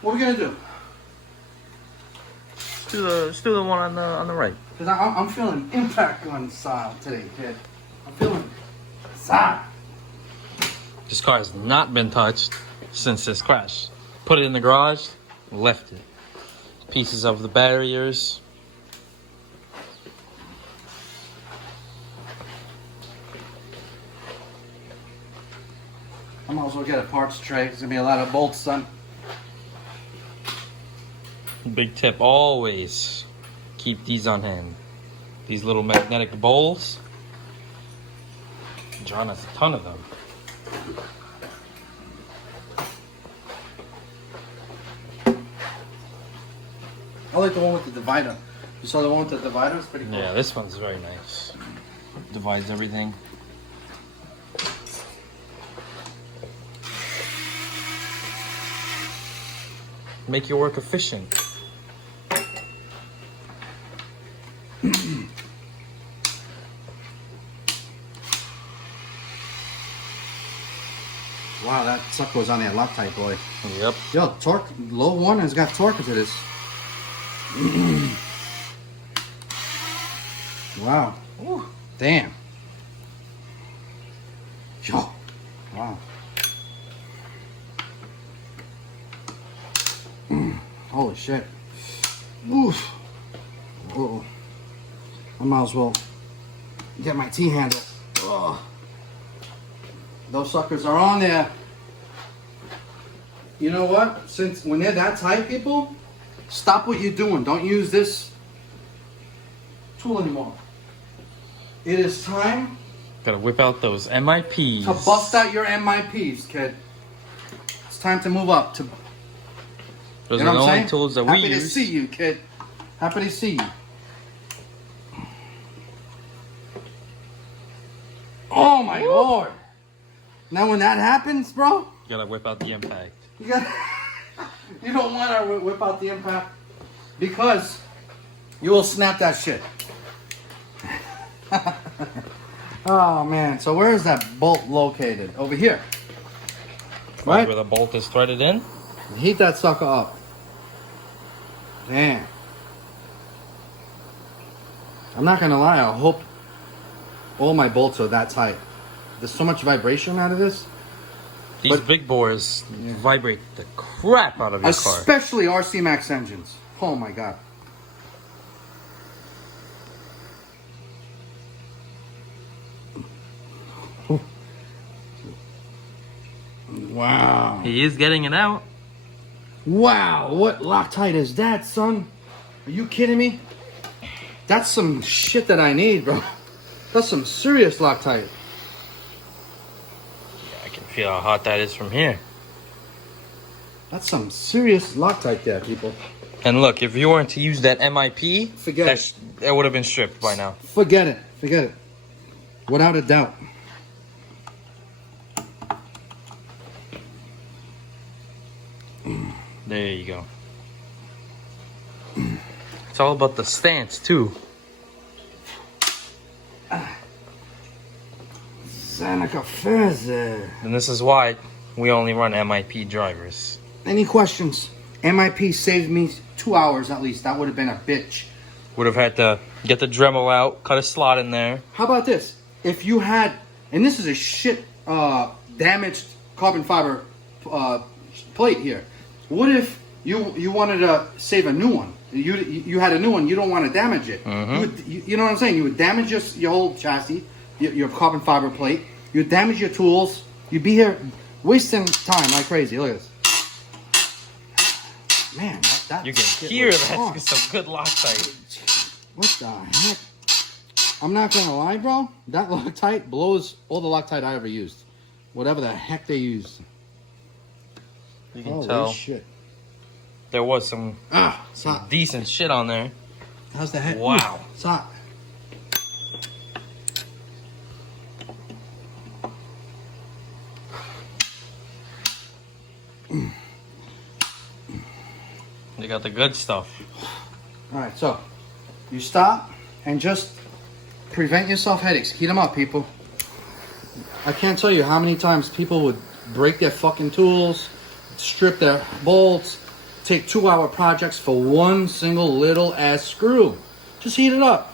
What are we gonna do? Let's do the one on the right. Because I'm feeling impact gun style today, kid. I'm feeling style. This car has not been touched since this crash. Put it in the garage, left it. Pieces of the barriers. I might as well get a parts tray. There's gonna be a lot of bolts, son. Big tip, always keep these on hand. These little magnetic bowls. John has a ton of them. I like the one with the divider. You saw the one with the divider? It's pretty cool. Yeah, this one's very nice. Divides everything. Make your work efficient. Wow, that sucker was on that Loctite, boy. Yep. Yo, torque, low one has got torque to this. Wow. Ooh, damn. Yo. Wow. Holy shit. Oof. Uh-oh. I might as well get my T-handle. Oh. Those suckers are on there. You know what? Since when they're that tight, people, stop what you're doing. Don't use this tool anymore. It is time Gotta whip out those MIPs. to bust out your MIPs, kid. It's time to move up. Those You know are the what I'm only saying? tools that we Happy to use. see you, kid. Happy to see you. Oh my lord. Now when that happens, bro, You gotta whip out the impact. you don't want to whip out the impact because you will snap that shit. Oh man, so where is that bolt located? Over here. Right? Where the bolt is threaded in. Heat that sucker up. Damn. I'm not gonna lie, I hope all my bolts are that tight. There's so much vibration out of this. These big bores vibrate the crap out of your car. Especially RC Max engines. Oh my god. Wow. He is getting it out. Wow, what Loctite is that, son? Are you kidding me? That's some shit that I need, bro. That's some serious Loctite. Yeah, I can feel how hot that is from here. That's some serious Loctite there, people. And look, if you weren't to use that MIP, Forget it. That would have been stripped by now. Forget it. Forget it. Without a doubt. There you go. It's all about the stance too. Seneca Feather. And this is why we only run MIP drivers. Any questions? MIP saved me 2 hours at least. That would have been a bitch. Would have had to get the Dremel out, cut a slot in there. How about this? If you had, and this is a shit damaged carbon fiber plate here. What if you wanted to save a new one? You had a new one. You don't want to damage it. You know what I'm saying? You would damage your whole chassis, your carbon fiber plate. You would damage your tools. You'd be here wasting time like crazy. Look at this. Man, that You can hear that's some good Loctite. What the heck? I'm not gonna lie, bro. That Loctite blows all the Loctite I ever used. Whatever the heck they used. You can Holy tell shit. there was some It's hot. decent shit on there. How's the heck? Wow. It's hot. They got the good stuff. All right, so you stop and just prevent yourself headaches. Heat them up, people. I can't tell you how many times people would break their fucking tools, strip their bolts, take 2-hour projects for one single little ass screw. Just heat it up.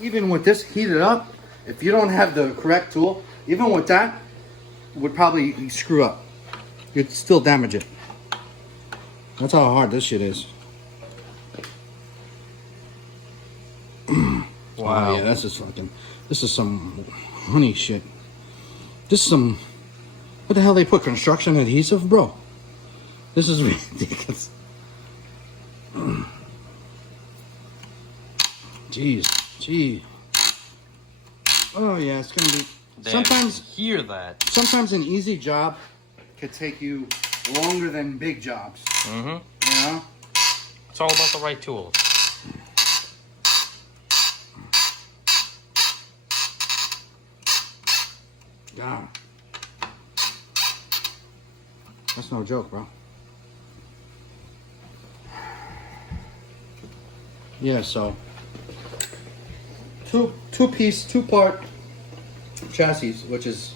Even with this heated up, if you don't have the correct tool, even with that, would probably screw up. You'd still damage it. That's how hard this shit is. Wow. Oh, yeah, this is some honey shit. This is some, what the hell they put, construction adhesive, bro? This is ridiculous. Gee. Oh yeah, it's gonna be. Sometimes hear that. Sometimes an easy job could take you longer than big jobs. Mm-hmm. You know? It's all about the right tools. God. That's no joke, bro. Yeah, so two-part chassis, which is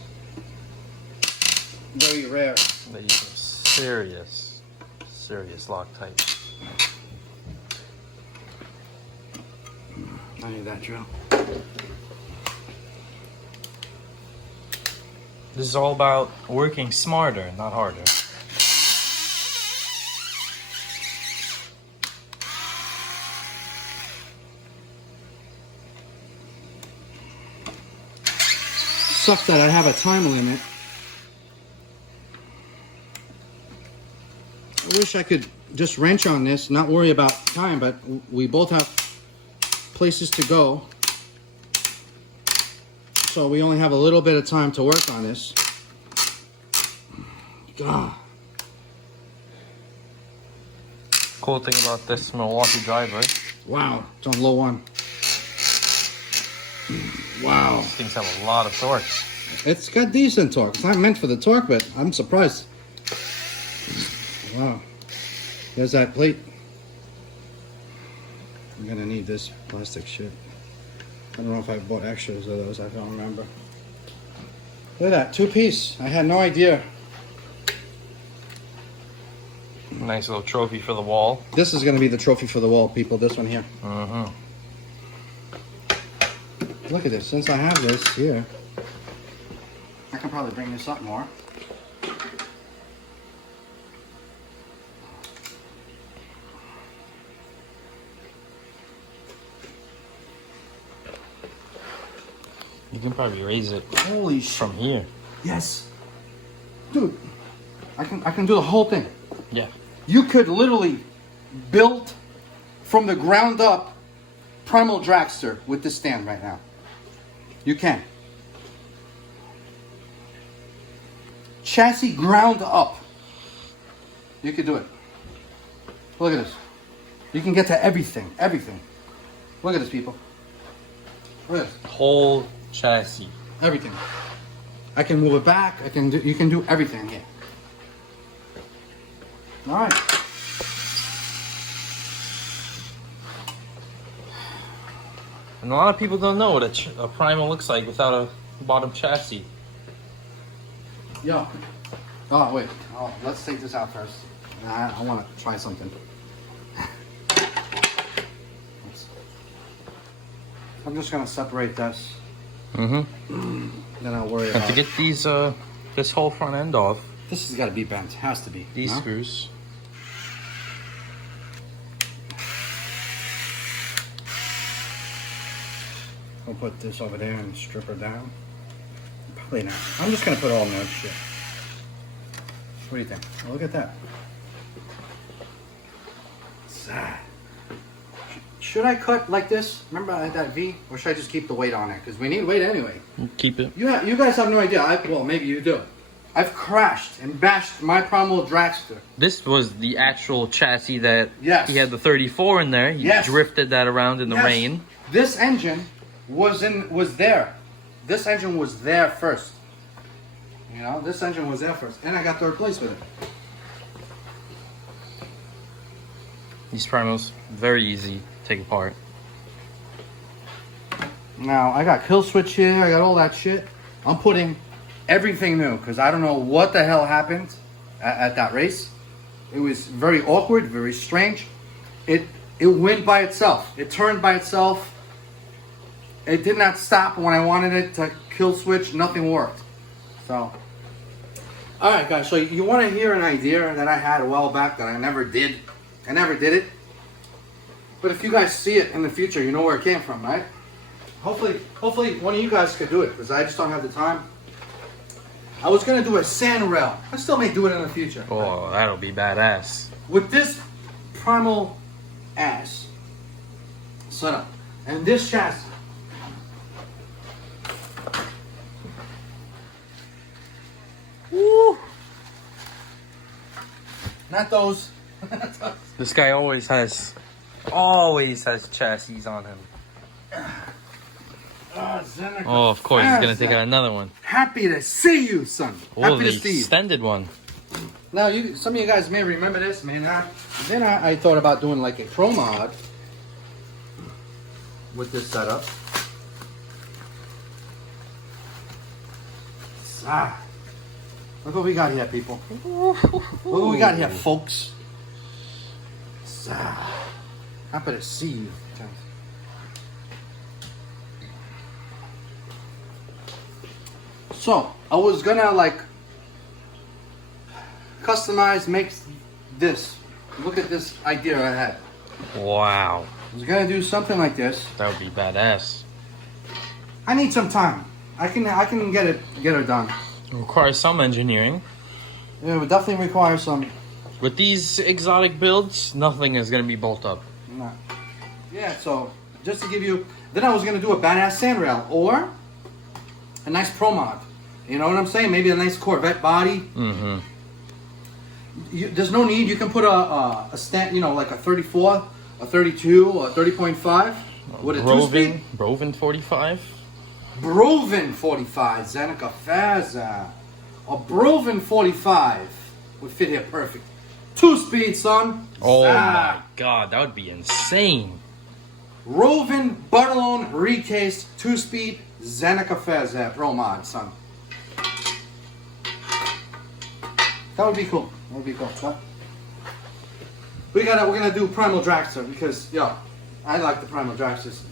very rare. They use serious Loctite. I need that drill. This is all about working smarter, not harder. Sucks that I have a time limit. I wish I could just wrench on this, not worry about time, but we both have places to go. So we only have a little bit of time to work on this. God. Cool thing about this Milwaukee driver, Wow, it's on low one. Wow. these things have a lot of torque. It's got decent torque. It's not meant for the torque, but I'm surprised. Wow. There's that plate. I'm gonna need this plastic shit. I don't know if I bought extras of those. I don't remember. Look at that, 2-piece. I had no idea. Nice little trophy for the wall. This is gonna be the trophy for the wall, people. This one here. Uh-huh. Look at this. Since I have this here, I can probably bring this up more. You can probably raise it Holy shit. from here. Yes. Dude, I can do the whole thing. Yeah. You could literally build from the ground up Primal Dragster with this stand right now. You can. Chassis ground up. You could do it. Look at this. You can get to everything. Everything. Look at this, people. Look at this. Whole chassis. Everything. I can move it back. You can do everything here. All right. And a lot of people don't know what a Primal looks like without a bottom chassis. Yeah. Oh wait. Oh, let's take this out first. I want to try something. I'm just gonna separate this. Mm-hmm. Then I'll worry And about. to get these, this whole front end off, This has got to be bent. Has to be. these no? screws. We'll put this over there and strip her down. Probably not. I'm just gonna put all nuts shit. What do you think? Oh, look at that. What's that? Should I cut like this? Remember I had that V? Or should I just keep the weight on it? Because we need weight anyway. Keep it. You guys have no idea. Well, maybe you do. I've crashed and bashed my Primal Dragster. This was the actual chassis that Yes. he had the 34 in there. He Yes. drifted that around in the Yes. rain. This engine was there. This engine was there first. You know, this engine was there first, and I got to replace with it. These Primals, very easy to take apart. Now I got kill switch here. I got all that shit. I'm putting everything new because I don't know what the hell happened. at that race. It was very awkward, very strange. It went by itself. It turned by itself. It did not stop when I wanted it to kill switch. Nothing worked. So, all right, guys. So you want to hear an idea that I had a while back that I never did. I never did it. But if you guys see it in the future, you know where it came from, right? Hopefully one of you guys could do it, because I just don't have the time. I was gonna do a sand rail. I still may do it in the future. Oh, that'll be badass. With this primal ass setup and this chassis. Woo! Not those. This guy always has chassis on him. Oh, of course, he's gonna take out another one. Happy to see you, son. Oh, Happy the to see you. extended one. Now, some of you guys may remember this, man. Then I thought about doing like a pro mod with this setup. Look what we got here, people. Look what we got here, folks. Happy to see you. So, I was gonna like customize, make this. Look at this idea I had. Wow. I was gonna do something like this. That would be badass. I need some time. I can get it done. It requires some engineering. It would definitely require some. With these exotic builds, nothing is gonna be bolt up. Yeah, so just to give you, then I was gonna do a badass sand rail or a nice pro mod. You know what I'm saying? Maybe a nice Corvette body. Mm-hmm. There's no need. You can put a stand, like a 34, a 32, or a 30.5 with a 2-speed. Broven 45. Broven 45, Zeneca Faza. A Broven 45 would fit here perfect. 2-speed, son. Oh my god, that would be insane. Roven Bartolone recased 2-speed Zeneca Faza Pro Mod, son. That would be cool. That would be cool. Huh? We're gonna do Primal Dragster because I like the Primal Dragsters.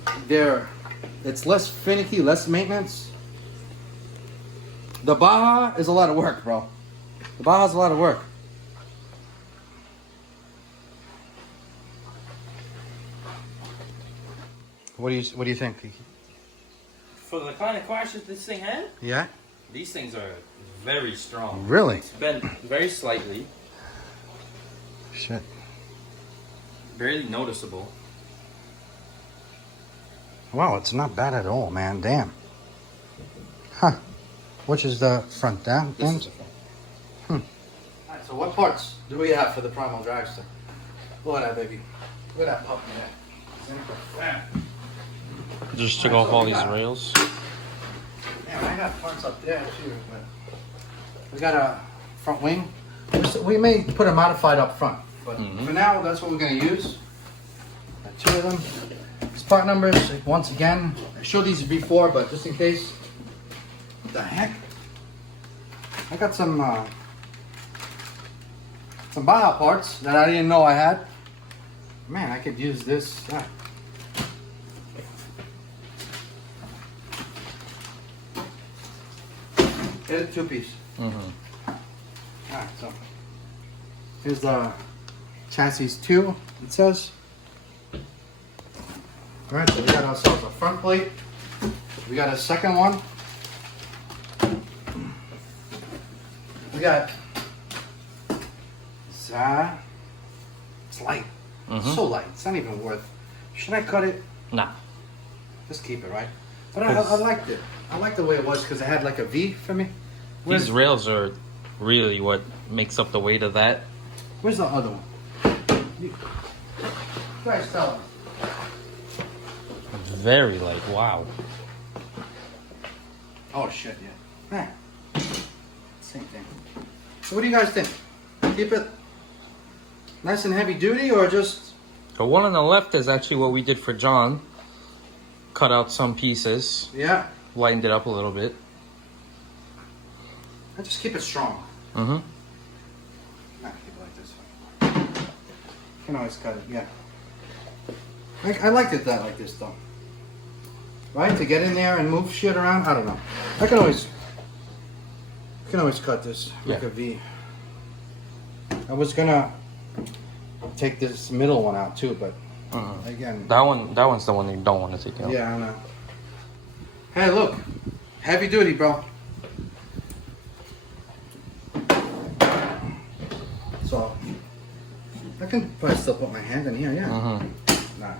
It's less finicky, less maintenance. The Baja is a lot of work, bro. The Baja's a lot of work. What do you think, Kiki? For the kind of crashes this thing had, Yeah. these things are very strong. Really? It's bent very slightly, Shit. barely noticeable. Wow, it's not bad at all, man. Damn. Huh. Which is the front down? This is the front. Alright, so what parts do we have for the Primal Dragster? Look at that, baby. Look at that puppy there. Just took off all these rails. Man, I got parts up there too, but we got a front wing. We may put a modified up front, but for now, that's what we're gonna use. Got 2 of them. These part numbers, once again, I showed these before, but just in case. What the heck? I got some Baja parts that I didn't know I had. Man, I could use this. It's a 2-piece. Alright, so here's the chassis 2, it says. Alright, so we got ourselves a front plate. We got a second one. We got it's light. It's so light. It's not even worth. Should I cut it? Nah. Just keep it, right? But I liked it. I liked the way it was because it had like a V for me. These rails are really what makes up the weight of that. Where's the other one? You guys tell me. Very light. Wow. Oh shit, yeah. Man. Same thing. So what do you guys think? Keep it nice and heavy duty or just... The one on the left is actually what we did for John. Cut out some pieces. Yeah. Lightened it up a little bit. I just keep it strong. can always cut it, yeah. I liked it that like this though. Right? To get in there and move shit around? I don't know. I can always cut this like Yeah. a V. I was gonna take this middle one out too, but again. That one's the one you don't want to take out. Yeah, I know. Hey, look. Heavy duty, bro. So, I can probably still put my hand in here, yeah. Nah.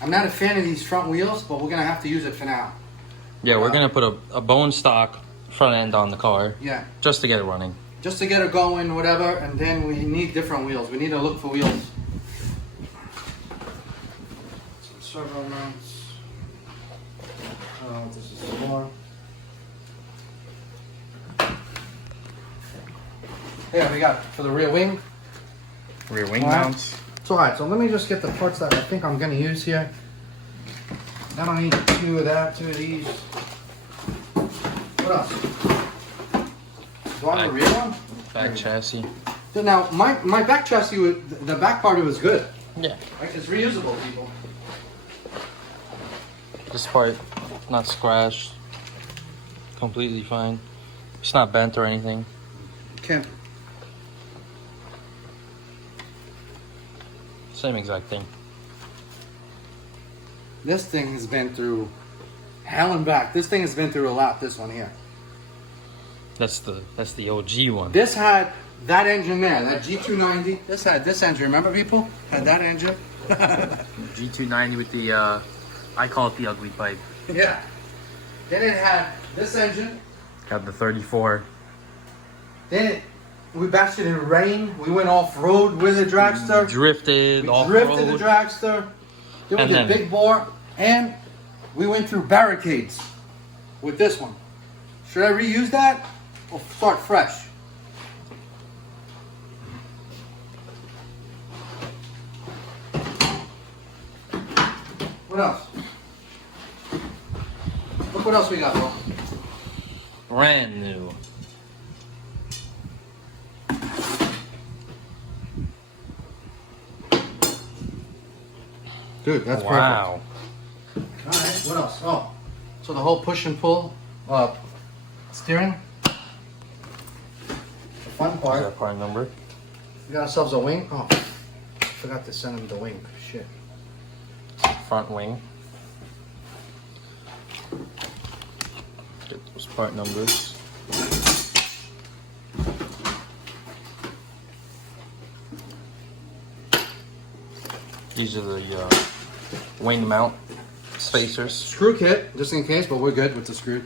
I'm not a fan of these front wheels, but we're gonna have to use it for now. Yeah, we're gonna put a bone stock front end on the car. Yeah. Just to get it running. Just to get it going, whatever, and then we need different wheels. We need to look for wheels. Some servo mounts. I don't know what this is for. Yeah, we got for the rear wing. Rear wing All right. mounts. It's alright, so let me just get the parts that I think I'm going to use here. I don't need two of that, two of these. What else? Do I have the rear one? Back chassis. So now, my back chassis, the back part of it was good. Yeah. Like, it's reusable, people. This part, not scratched. Completely fine. It's not bent or anything. Can't. Same exact thing. This thing has been through hell and back. This thing has been through a lot, this one here. That's the OG one. This had that engine there, that G290. This had this engine, remember people? Had that engine. G290 with the, I call it the ugly pipe. Yeah. Then it had this engine. Got the 34. Then we bashed it in rain. We went off-road with the Dragster. Drifted We off drifted road. the Dragster. Then we And did then- big bore. And we went through barricades with this one. Should I reuse that or start fresh? What else? Look what else we got, bro. Brand new. Dude, that's Wow. perfect. All right, what else? Oh, so the whole push and pull steering. The fun Is part. that part number? We got ourselves a wing. Oh, forgot to send him the wing. Shit. Front wing. Get those part numbers. These are the wing mount spacers. Screw kit, just in case, but we're good with the screw.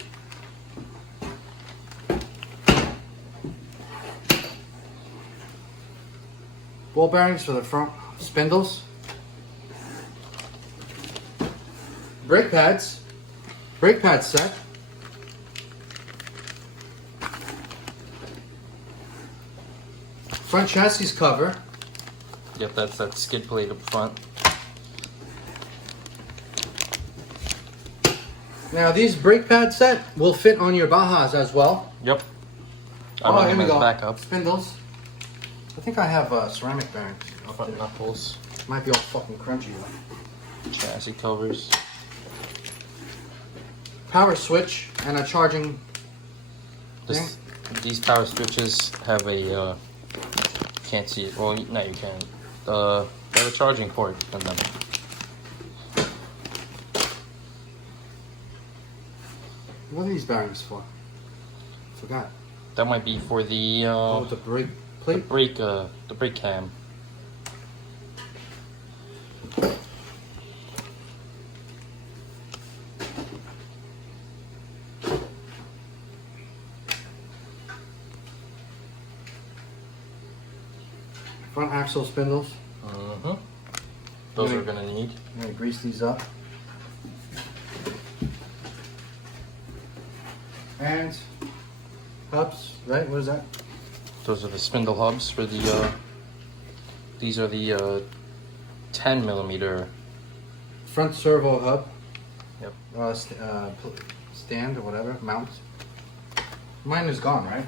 Ball bearings for the front spindles. Brake pads. Brake pad set. Front chassis cover. Yep, that's that skid plate up front. Now these brake pad set will fit on your Bajas as well. Yep. I Oh, run here them we as go. backup. Spindles. I think I have ceramic bearings. up Front there. knuckles. Might be all fucking crunchy though. Chassis covers. Power switch and a charging. This, these power switches have a can't see it. Well, no, you can. They have a charging port in them. What are these bearings for? Forgot. That might be for the Oh, the brake plate. the brake cam. Front axle spindles. Those Okay. we're gonna need. I'm gonna grease these up. And hubs, right? What is that? Those are the spindle hubs for the. These are the 10 millimeter. Front servo hub. Yep. Stand or whatever, mount. Mine is gone, right?